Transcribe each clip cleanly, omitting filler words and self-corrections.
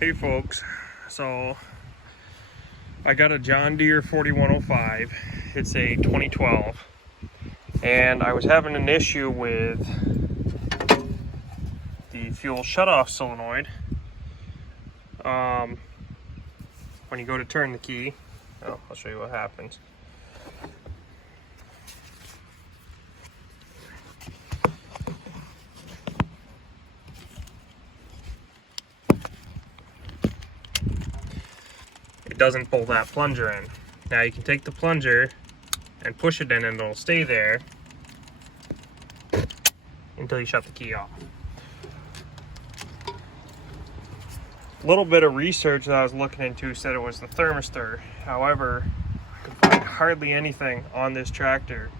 Hey folks, so I got a John Deere 4105. It's a 2012, and I was having an issue with the fuel shutoff solenoid. When you go to turn the key, I'll show you what happens. It doesn't pull that plunger in. Now you can take the plunger and push it in and it'll stay there until you shut the key off. A little bit of research that I was looking into said it was the thermistor. However, I could find hardly anything on this tractor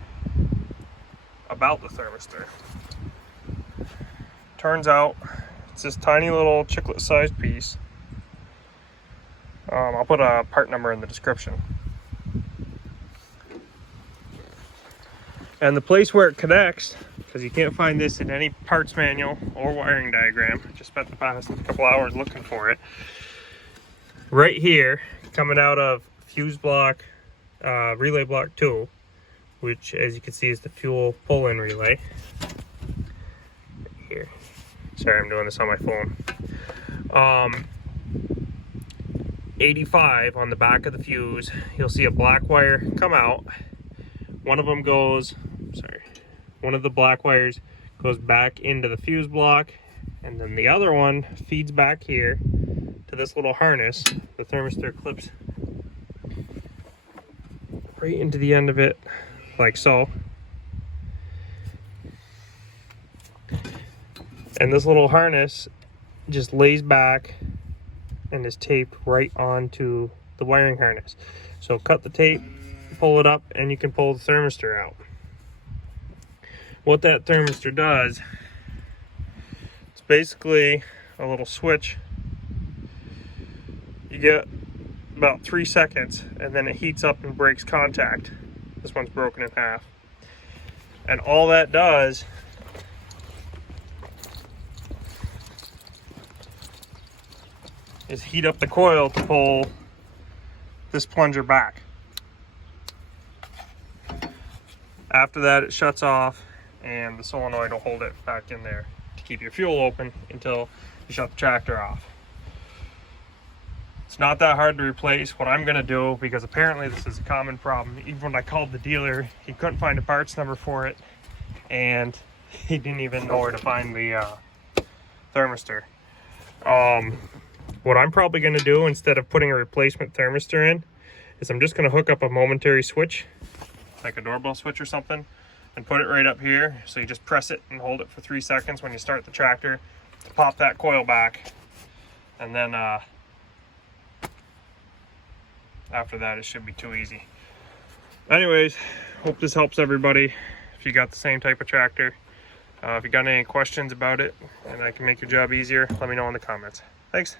about the thermistor. Turns out it's this tiny little chiclet sized piece. I'll put a part number in the description. And the place where it connects, because you can't find this in any parts manual or wiring diagram, I just spent the past couple hours looking for it. Right here, coming out of fuse block, relay block 2, which as you can see is the fuel pull-in relay. Right here. Sorry, I'm doing this on my phone. 85 on the back of the fuse, you'll see a black wire come out. One of them goes, one of the black wires goes back into the fuse block, and then the other one feeds back here to this little harness. The thermistor clips right into the end of it, like so. And this little harness just lays back and is taped right onto the wiring harness. So cut the tape, pull it up, and you can pull the thermistor out. What that thermistor does, it's basically a little switch. You get about 3 seconds and then it heats up and breaks contact. This one's broken in half. And all that does is heat up the coil to pull this plunger back. After that, it shuts off and the solenoid will hold it back in there to keep your fuel open until you shut the tractor off. It's not that hard to replace. What I'm gonna do, because apparently this is a common problem, even when I called the dealer, he couldn't find a parts number for it, and he didn't even know where to find the thermistor. What I'm probably going to do, instead of putting a replacement thermistor in, is I'm just going to hook up a momentary switch, like a doorbell switch or something, and put it right up here. So you just press it and hold it for 3 seconds when you start the tractor to pop that coil back. And then after that, it should be too easy. Anyways, hope this helps everybody. If you got the same type of tractor, if you got any questions about it and I can make your job easier, let me know in the comments. Thanks.